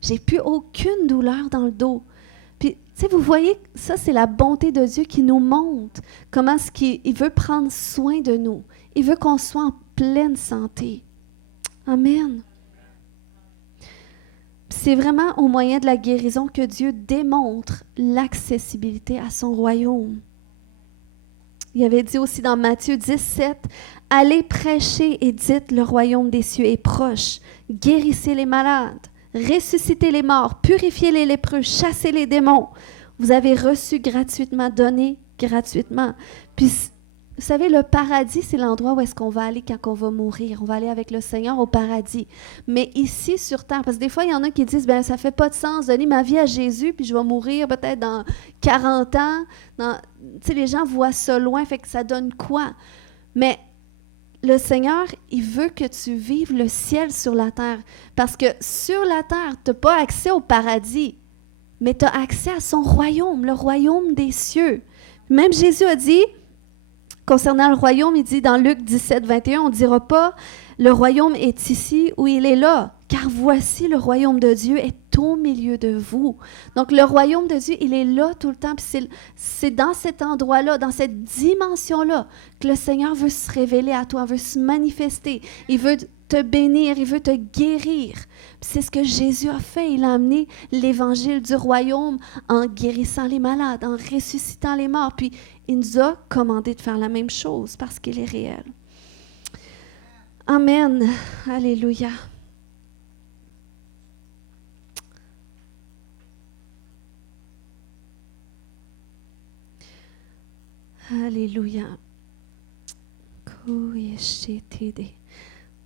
j'ai plus aucune douleur dans le dos. Puis, tu sais, vous voyez, ça, c'est la bonté de Dieu qui nous montre comment est-ce qu'il veut prendre soin de nous. Il veut qu'on soit en pleine santé. Amen. C'est vraiment au moyen de la guérison que Dieu démontre l'accessibilité à son royaume. Il avait dit aussi dans Matthieu 17, « Allez prêcher et dites, le royaume des cieux est proche. Guérissez les malades, ressuscitez les morts, purifiez les lépreux, chassez les démons. Vous avez reçu gratuitement, donné gratuitement. » Puis Vous savez, le paradis, c'est l'endroit où est-ce qu'on va aller quand on va mourir. On va aller avec le Seigneur au paradis. Mais ici, sur terre, parce que des fois, il y en a qui disent, ben ça fait pas de sens, donner ma vie à Jésus, puis je vais mourir peut-être dans 40 ans. Tu sais, les gens voient ça loin, fait que ça donne quoi? Mais le Seigneur, il veut que tu vives le ciel sur la terre. Parce que sur la terre, tu n'as pas accès au paradis, mais tu as accès à son royaume, le royaume des cieux. Même Jésus a dit, concernant le royaume, il dit dans Luc 17, 21, on ne dira pas « Le royaume est ici ou il est là, car voici le royaume de Dieu est au milieu de vous. » Donc, le royaume de Dieu, il est là tout le temps. Puis c'est dans cet endroit-là, dans cette dimension-là, que le Seigneur veut se révéler à toi, veut se manifester. Il veut te bénir, il veut te guérir. Puis c'est ce que Jésus a fait. Il a amené l'évangile du royaume en guérissant les malades, en ressuscitant les morts. Puis il nous a commandé de faire la même chose parce qu'il est réel. Amen. Alléluia. Alléluia.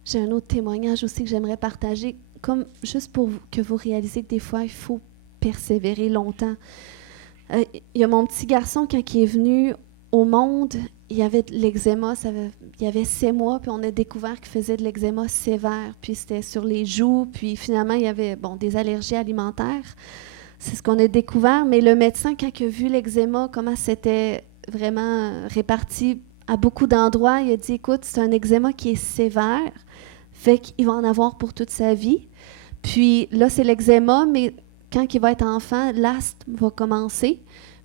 J'ai un autre témoignage aussi que j'aimerais partager, comme juste pour que vous réalisez que des fois, il faut persévérer longtemps. Il y a mon petit garçon, quand il est venu au monde, il avait de l'eczéma, il avait 6 mois, puis on a découvert qu'il faisait de l'eczéma sévère, puis c'était sur les joues, puis finalement, il y avait des allergies alimentaires. C'est ce qu'on a découvert, mais le médecin, quand il a vu l'eczéma, comment c'était vraiment réparti à beaucoup d'endroits, il a dit, écoute, c'est un eczéma qui est sévère, fait qu'il va en avoir pour toute sa vie. Puis là, c'est l'eczéma, mais quand il va être enfant, l'asthme va commencer.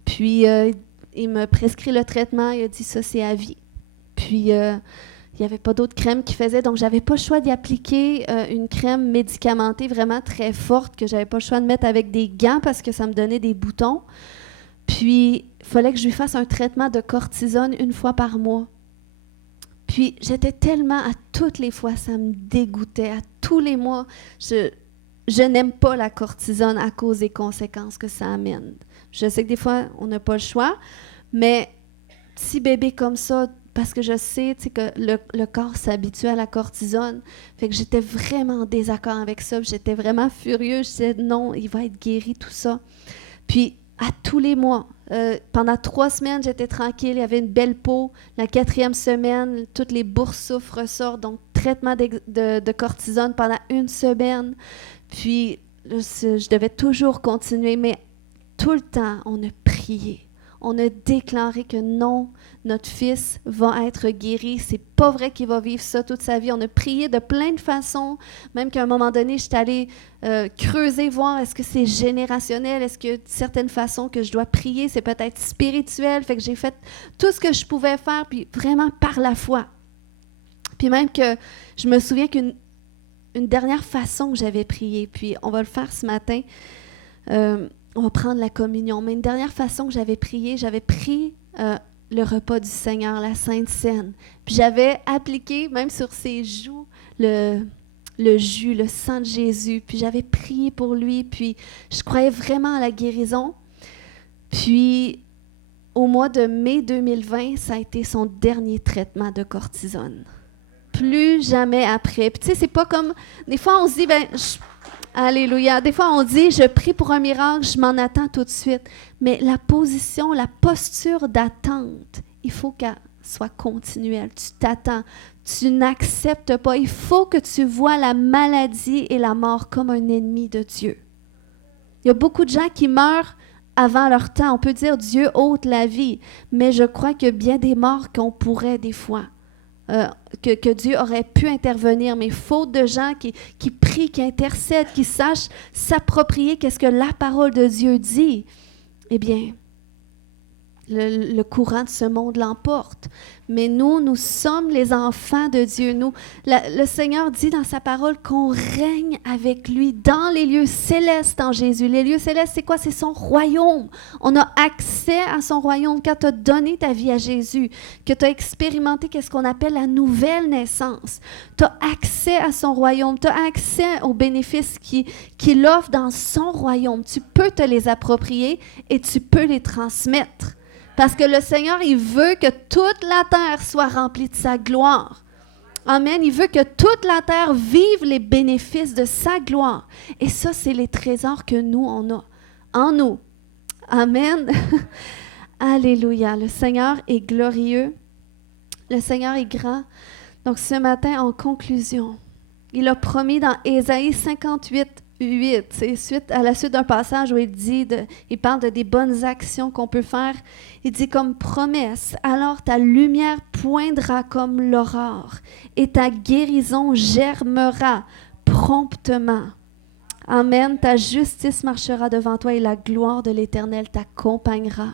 Puis il me prescrit le traitement, il a dit, ça, c'est à vie. Puis il n'y avait pas d'autre crème qu'il faisait, donc j'avais pas le choix d'y appliquer une crème médicamentée vraiment très forte que j'avais pas le choix de mettre avec des gants parce que ça me donnait des boutons. Puis, il fallait que je lui fasse un traitement de cortisone 1 fois par mois. Puis, j'étais tellement, à toutes les fois, ça me dégoûtait. À tous les mois, je n'aime pas la cortisone à cause des conséquences que ça amène. Je sais que des fois, on n'a pas le choix, mais petit bébé comme ça, parce que je sais que le corps s'habitue à la cortisone, fait que j'étais vraiment en désaccord avec ça. J'étais vraiment furieuse. Je disais, non, il va être guéri, tout ça. Puis, à tous les mois. Pendant 3 semaines, j'étais tranquille, il y avait une belle peau. La 4e semaine, toutes les boursoufles ressortent, donc traitement de cortisone pendant 1 semaine. Puis, je devais toujours continuer, mais tout le temps, on a prié. On a déclaré que non, notre fils va être guéri. C'est pas vrai qu'il va vivre ça toute sa vie. On a prié de plein de façons, même qu'à un moment donné, je suis allée creuser, voir est-ce que c'est générationnel, est-ce que certaines façons que je dois prier, c'est peut-être spirituel. Fait que j'ai fait tout ce que je pouvais faire, puis vraiment par la foi. Puis même que je me souviens qu'une dernière façon que j'avais prié, puis on va le faire ce matin, on va prendre la communion. Mais une dernière façon que j'avais pris le repas du Seigneur, la Sainte Seine. Puis j'avais appliqué, même sur ses joues, le jus, le sang de Jésus. Puis j'avais prié pour lui. Puis je croyais vraiment à la guérison. Puis au mois de mai 2020, ça a été son dernier traitement de cortisone. Plus jamais après. Puis tu sais, c'est pas comme... Des fois, on se dit, alléluia. Des fois, on dit, je prie pour un miracle, je m'en attends tout de suite. Mais la position, la posture d'attente, il faut qu'elle soit continuelle. Tu t'attends, tu n'acceptes pas. Il faut que tu vois la maladie et la mort comme un ennemi de Dieu. Il y a beaucoup de gens qui meurent avant leur temps. On peut dire Dieu ôte la vie, mais je crois qu'il y a bien des morts qu'on pourrait des fois. Que Dieu aurait pu intervenir, mais faute de gens qui prient, qui intercèdent, qui sachent s'approprier qu'est-ce que la parole de Dieu dit, eh bien, le courant de ce monde l'emporte. Mais nous sommes les enfants de Dieu. Le Seigneur dit dans sa parole qu'on règne avec lui dans les lieux célestes en Jésus. Les lieux célestes, c'est quoi? C'est son royaume. On a accès à son royaume quand tu as donné ta vie à Jésus, que tu as expérimenté qu'est-ce qu'on appelle la nouvelle naissance. Tu as accès à son royaume. Tu as accès aux bénéfices qu'il offre dans son royaume. Tu peux te les approprier et tu peux les transmettre. Parce que le Seigneur, il veut que toute la terre soit remplie de sa gloire. Amen. Il veut que toute la terre vive les bénéfices de sa gloire. Et ça, c'est les trésors que nous, on a en nous. Amen. Alléluia. Le Seigneur est glorieux. Le Seigneur est grand. Donc, ce matin, en conclusion, il a promis dans Ésaïe 58, 8, c'est à la suite d'un passage où il parle de des bonnes actions qu'on peut faire. Il dit comme promesse, alors ta lumière poindra comme l'aurore et ta guérison germera promptement. Amen. Ta justice marchera devant toi et la gloire de l'Éternel t'accompagnera.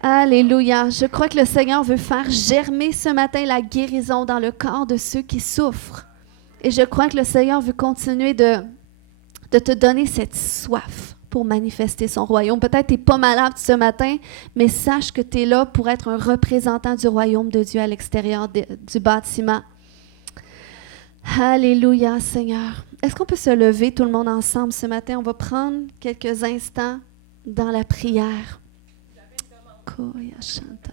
Alléluia. Je crois que le Seigneur veut faire germer ce matin la guérison dans le corps de ceux qui souffrent. Et je crois que le Seigneur veut continuer de te donner cette soif pour manifester son royaume. Peut-être que tu n'es pas malade ce matin, mais sache que tu es là pour être un représentant du royaume de Dieu à l'extérieur du bâtiment. Alléluia, Seigneur. Est-ce qu'on peut se lever tout le monde ensemble ce matin? On va prendre quelques instants dans la prière. Koya Shanta.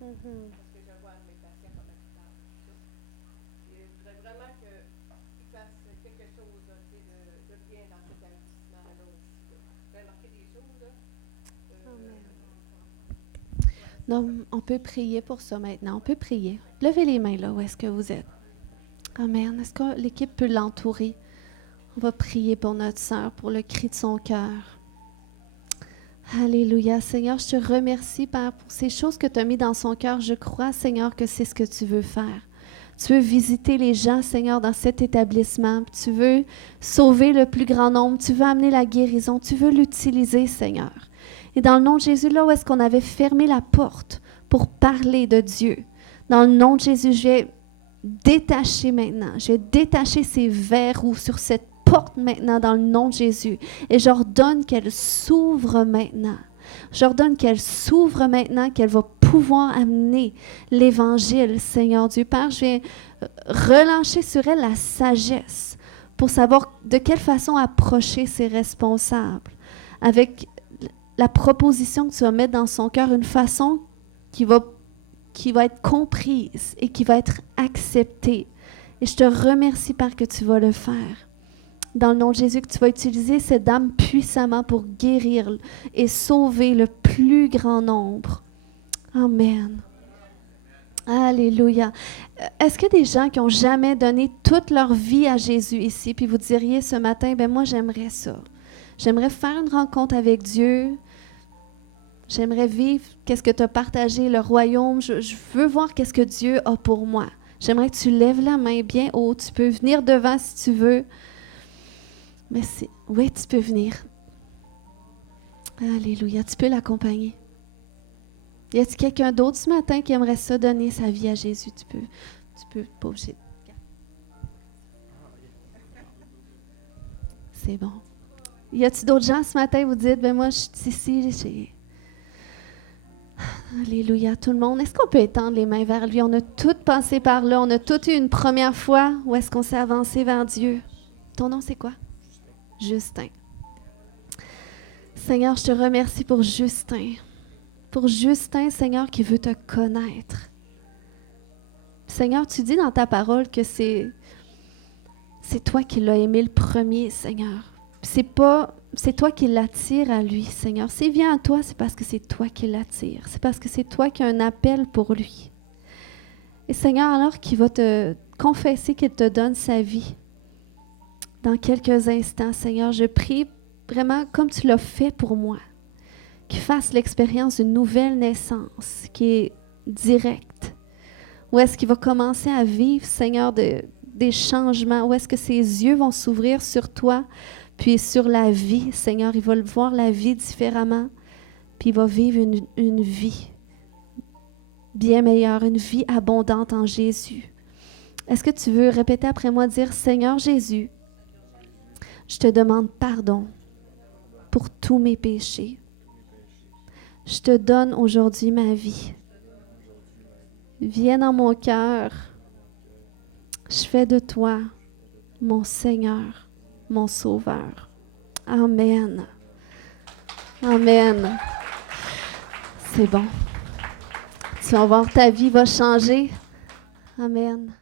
Parce que je vois mes patients comme hôpital. Et je voudrais vraiment qu'il fasse quelque chose de bien dans cet investissement-là aussi. Je vais marquer des choses. Non, on peut prier pour ça maintenant. On peut prier. Levez les mains là où est-ce que vous êtes. Amen. Est-ce que l'équipe peut l'entourer? On va prier pour notre sœur, pour le cri de son cœur. Alléluia. Seigneur, je te remercie, Père, pour ces choses que tu as mis dans son cœur. Je crois, Seigneur, que c'est ce que tu veux faire. Tu veux visiter les gens, Seigneur, dans cet établissement. Tu veux sauver le plus grand nombre. Tu veux amener la guérison. Tu veux l'utiliser, Seigneur. Et dans le nom de Jésus, là où est-ce qu'on avait fermé la porte pour parler de Dieu, dans le nom de Jésus, je vais détacher maintenant. Je vais détacher ces verrous sur cette porte maintenant dans le nom de Jésus. Et j'ordonne qu'elle s'ouvre maintenant. J'ordonne qu'elle s'ouvre maintenant, qu'elle va pouvoir amener l'Évangile, Seigneur Dieu. Père, je vais relâcher sur elle la sagesse pour savoir de quelle façon approcher ses responsables avec la proposition que tu vas mettre dans son cœur, une façon qui va être comprise et qui va être acceptée. Et je te remercie, Père, que tu vas le faire. Dans le nom de Jésus, que tu vas utiliser cette dame puissamment pour guérir et sauver le plus grand nombre. Amen. Alléluia. Est-ce qu'il y a des gens qui n'ont jamais donné toute leur vie à Jésus ici, puis vous diriez ce matin, ben moi j'aimerais ça. J'aimerais faire une rencontre avec Dieu. J'aimerais vivre qu'est-ce que tu as partagé, le royaume. Je veux voir qu'est-ce que Dieu a pour moi. J'aimerais que tu lèves la main bien haut. Tu peux venir devant si tu veux. Mais oui, tu peux venir. Alléluia. Tu peux l'accompagner. Y a-t-il quelqu'un d'autre ce matin qui aimerait ça donner sa vie à Jésus? Tu peux, pas obligé. C'est bon. Y a-t-il d'autres gens ce matin, vous dites, ben moi, je suis ici, Alléluia, tout le monde. Est-ce qu'on peut étendre les mains vers lui? On a tous passé par là. On a tous eu une première fois où est-ce qu'on s'est avancé vers Dieu. Ton nom, c'est quoi? Justin. Seigneur, je te remercie pour Justin. Pour Justin, Seigneur, qui veut te connaître. Seigneur, tu dis dans ta parole que c'est toi qui l'as aimé le premier, Seigneur. C'est toi qui l'attires à lui, Seigneur. S'il vient à toi, c'est parce que c'est toi qui l'attires. C'est parce que c'est toi qui as un appel pour lui. Et Seigneur, alors qu'il va te confesser qu'il te donne sa vie, dans quelques instants, Seigneur, je prie vraiment comme tu l'as fait pour moi, qu'il fasse l'expérience d'une nouvelle naissance qui est directe. Où est-ce qu'il va commencer à vivre, Seigneur, des changements? Où est-ce que ses yeux vont s'ouvrir sur toi, puis sur la vie, Seigneur? Il va voir la vie différemment. puis il va vivre une vie bien meilleure, une vie abondante en Jésus. Est-ce que tu veux répéter après moi, dire, Seigneur Jésus, je te demande pardon pour tous mes péchés. Je te donne aujourd'hui ma vie. Viens dans mon cœur. Je fais de toi mon Seigneur, mon Sauveur. Amen. Amen. C'est bon. Tu vas voir, ta vie va changer. Amen.